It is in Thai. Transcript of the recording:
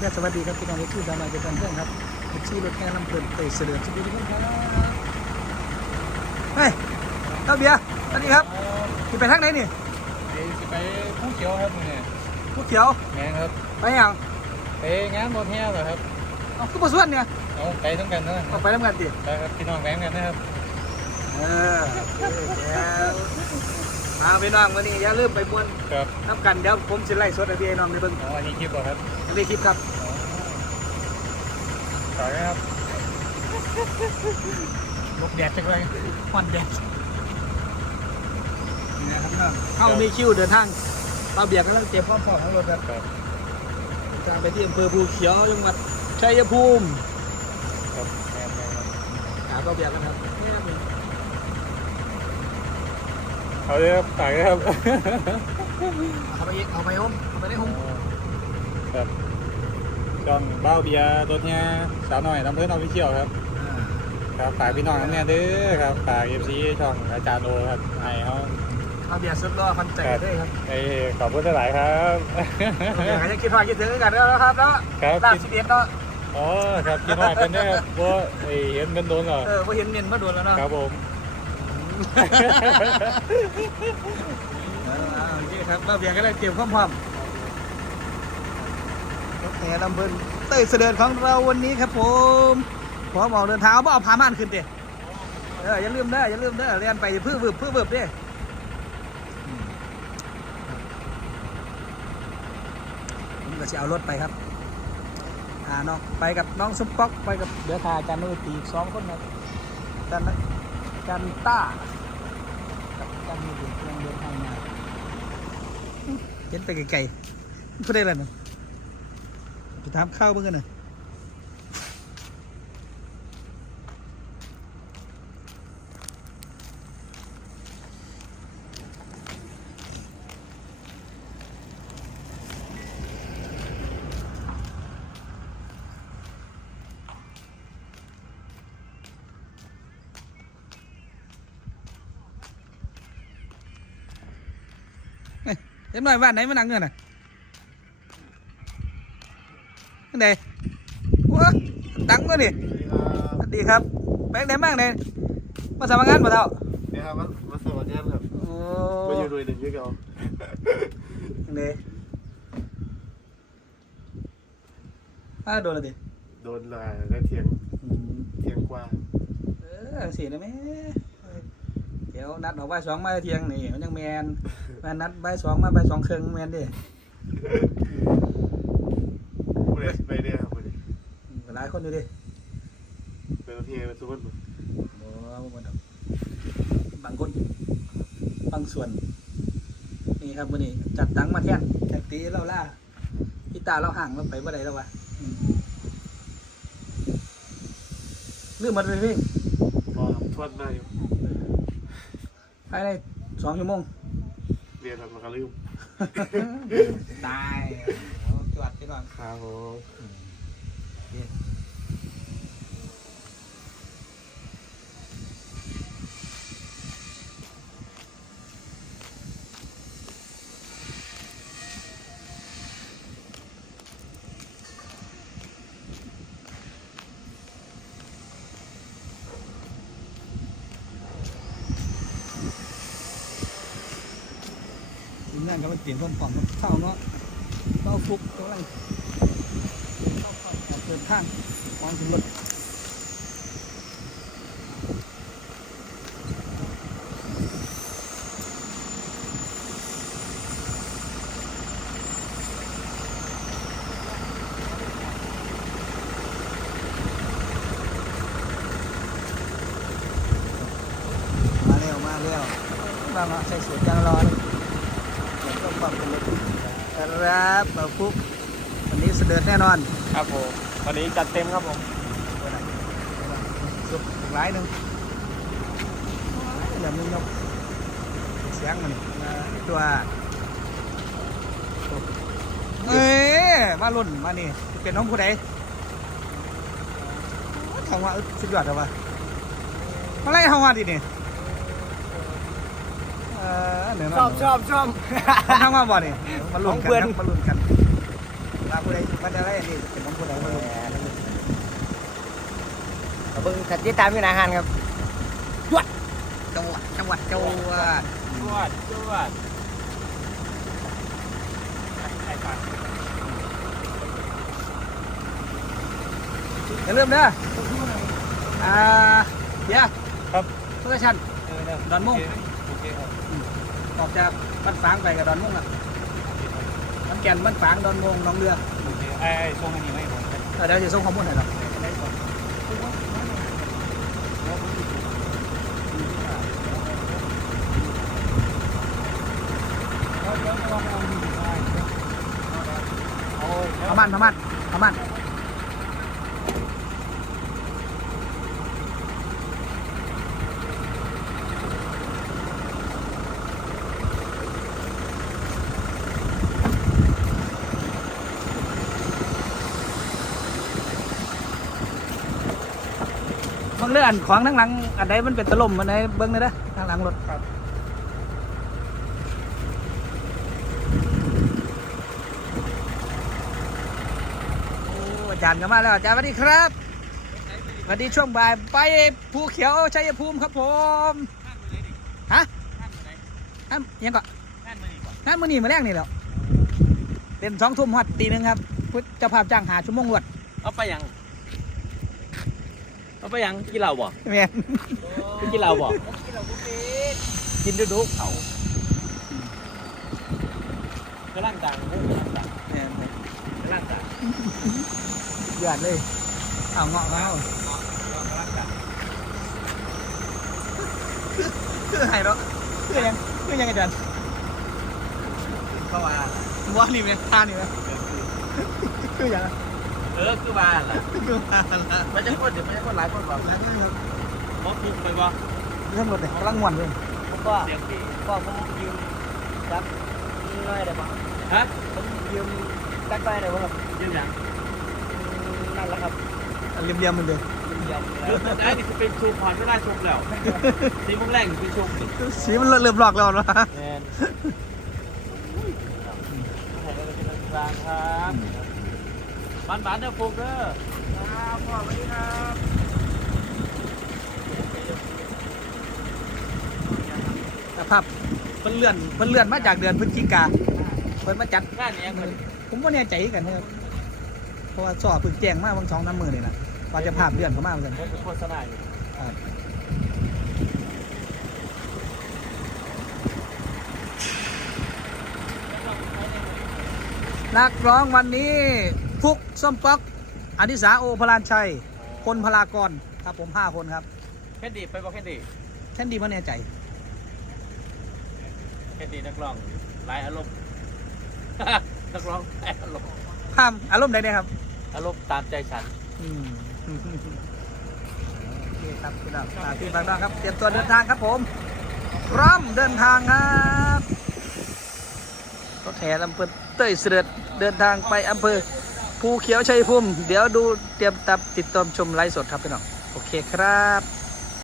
ที่สวัสดีครับพี่น้องที่ตามมาเป็นกันเพื่อนครับที่รถแห่ลำเพลินเตยเสด็จสวัสดีครับเฮ้ยเต้าเบียร์สวัสดีครับที่ไปทางไหนนี่ไปไปผู้เขียวครับมึงเนี่ยผู้เขียวแมนครับไปยังไปงานรถแห่เหรอครับเอาคือมาส่วนเนี่ยเอาไปทั้งกันนะเอาไปทำงานดิไปครับพี่น้องแฝงกันนะครับเออแล้วมาพี่น้องวันนี้อย่าลืมไปบวนครับน้ำกันเดี๋ยวผมจะไล่สดให้พี่น้องในเบิ้งอ๋ออันนี้คลิปเหรอครับ อันนี้คลิปครับต่อเลยครับลบแดดจังเลยควันแดดนี่นะครับพี่น้องเข้ามีคิวเดินทางเต้าเบียร์กำลังเตรียมความพร้อมของรถครับครับการไปที่อำเภอภูเขียวจังหวัดชัยภูมิครับแมนแมนครับหาเต้าเบียร์กันครับเนี่ยเป็นเอาเลยครับต่อเลยครับ เอาไปอีกเอาไปโฮมเอาไปได้โฮมครับ ช่องเบ้าเบียร์รถแห่สาวหน่อยน้ำเพื่อนออฟฟิเชียลครับครับฝากพี่น้องทั้งเนี่ยเด้อครับฝากเอฟซีช่องอาจารย์โอครับไอเขาเอาเบียร์สุดล้อฟันใจด้วยครับไอขอบคุณหลายครับเอาเบียร์ใครจะคิดว่าคิดถึงกันแล้วนะครับแล้วครับล่าสิบเอ็ดเนาะอ๋อครับพี่น้อยเป็นได้ครับว่าไอเห็นเป็นโดนเหรอเออพอเห็นเงินมาโดนแล้วเนาะครับผมเออเอาโอเคครับเราเบียร์ก็ได้เตรียมความพร้อมรถ แห่ลำเบินเต้ยเสด็จของเราวันนี้ครับผมพอบอกเดินเทางเอาบ่เอาพาม่านขึ้นเด้เอออย่าลืมเด้ออย่าลืมเด้อเรียนไปอย่าพื้นบึบพื้นบึบเด้ผมก็จะเอารถไปครับอ่าน้องไปกับน้องซุปป๊อกไปกับเดือทาอาจารย์นุ้ยตีสองคนครับอาจารย์นจารย์ต้ากับการมีบุญยังเดินทางมาเห็นไปไกลๆพูดได้แล้วนะ ไปถามข้าวเพื่อนนะเห็นหน่อยบ้านไหนมานั่งเงินอะ นั่นไงว้าตังค์ก็นี่สวัสดีครับแบงค์ไหนบ้างเนี่ยมาสมัครงานมาเท่าเนี่ยครับมามาสวัสดีครับโอ้มาอยู่ด้วยหนึ่งยี่เก่านั่นเองอ้าโดนและดิโดนลายและเทียงอืมเทียงกว่าเออสินะแม่เดี๋ยวนัดออกบ่ายสองมาเที่ยงนี่มันยังแมนมานัดบ่ายสองมาบ่ายสองครึ่งแมนดิผู้ใด ไปเนี่ยครับผู้ใดอืมหลายคนอยู่ดิเป็นรถเทียงเป็นสุวรรณโอ้บ่หมดดอกบางคนบางส่วน นี่ครับวันนี้ จัดตังค์มาแท่นจากตีเราล่าพี่ตาเราห่างเราไปบ่ได้แล้ววะอืมลืมหมันเลยพี่พอทวดหน้าอยู่ภายในสองชั่วโมงเรียนทำมันก็ลืม ตาย เอาจวดไปก่อนค เรียมความพร้อมเข้าเนาะเข้าฟุกกำลังเข้าเข้าออกเดินทางมองถึงรถมาเร็วมาเร็วมามาใส่สวยจังรอเลยต้องปรับเป็นรถ ครับเบาฟุกวันนี้เสด็จแน่นอนครับผมวันนี้จัดเต็มครับผมสุกหลายหนึ่งเดี๋ยวมึงยกเสียงมันมาตัวเอ้ยมาลุ่นมานี่เป็นน้องผู้ใดทำว่าอึดสุดยอดเลยวะมาไล่ทำว่าดิเนี่ย เออเหนือชอบชอบชอบทำมาบ่เนี่ยมาลุ้นกันของเพื่อนครับมาลุ้นกันว่าผู้ใดมันจะได้นี่เป็นน้องผู้ใดมาลุ้นเอาเบิ่งขัดติดตามอยู่หนาหานครับจังหวัดจังหวัดจังหวัดจวดจวดอย่าลืมเด้ออ่าเดี๋ยวครับทุกท่านเออเด้ดอนมุ่ง โอเคครับออกจากบ้านฝางไปกับดอนมุ่งอะมันแก่นบ้านฝางดอนมงหน้องเรือโอเคไอ้ไอ้ส่งอันนี้มาให้ผมเออเดี๋ยวจะส่งข้อมูลให้เราโอ้ยประมาณประมาณประมา เบิ่งเรื่องของทั้งหลังอันใดมันเป็นตะล่มอันใดเบิ่งเลยนะทางหลังรถครับโอ้อาจารย์ก็มาแล้วอาจารย์สวัสดีครับสวัสดีช่วงบ่ายไปภูเขียวชัยภูมิครับผมฮะฮะยังก่อนงานมือนี่มาแรกนี่แหล้วเต็มสองทุ่มฮอดตีหนึ่งครับพุทธเจ้าภาพจ้างหาชั่วโมงรวดเอาไปยัง เอาไปยังกินเหล้าบ่แม่นกินเหล้าบ่กินดุดุเขากำลังดังกำลังดังแม่นกำลังดังเดือดเลยเอาเงาะเขากำลังดังคือไห้เนาะคือยังคือยังอาจารย์เข้ามาว่านี่ไหมท่านี่ไหมคือยัง เออคือบ้านล่ะคือมาละมันจะคนเดี๋ยวมันจะคนหลายคนบ่หลังนั้นครับมอปุกไปบ่เรื่องรถเนี่ยกำลังม่วนเลยผมก็เสียงดีก็ผมยืมจักน้อยได้บ่ฮะผมยืมจักไปได้บ่ครับยืมหยังนั่นแหละครับเรียมๆมันเลยยืมแล้วไอ้นี่จะเป็นชูพรไม่ได้ชมแล้วสีมุ้งแรงเป็นชมนี่สีมันเริ่มหลอกแล้วนะแมนผมก็จะเป็นกลางครับ บ้านบ้านเด้อฟุกเด้อครับพ่อสวัสดีครับสภาพมันเลื่อนมันเลื่อนมาจากเดือนพฤศจิกาเพิ่นมาจัดงานนี้ยังเหมือนผมว่าแน่ใจคือกันนะครับเพราะว่าสอบพึ่งแจ้งมาบางสองน้ำมือนี่นะว่าจะภาพเลื่อนเข้ามาเหมือนกันเป็นโฆษณาอยู่นักร้องวันนี้ ฟุกส้มป๊อกอนิสาโอพลานชัย คนพลากรครับผมห้าคนครับ แคนดี้ไปบอกแคนดี้แค่นดีว่าแน่ใจแคนดี้นักร้องหลายอารมณ์ นักร้องหลายอารมณ์ภาพอารมณ์ใดเนี่ยครับ อารมณ์ตามใจฉันอืมโอเคครับพี่น้องฝากพี่ฟังน้องครับ เตรียมตัวเดินทางครับผม พร้อมเดินทางครับรถแห่อำเภอเต้ยเสด็จเดินทางไปอำเภอ ภูเขียวชัยภูมิ เดี๋ยวดูเตรียมตับติดตามชมไลฟ์สดครับพี่น้อง โอเคครับ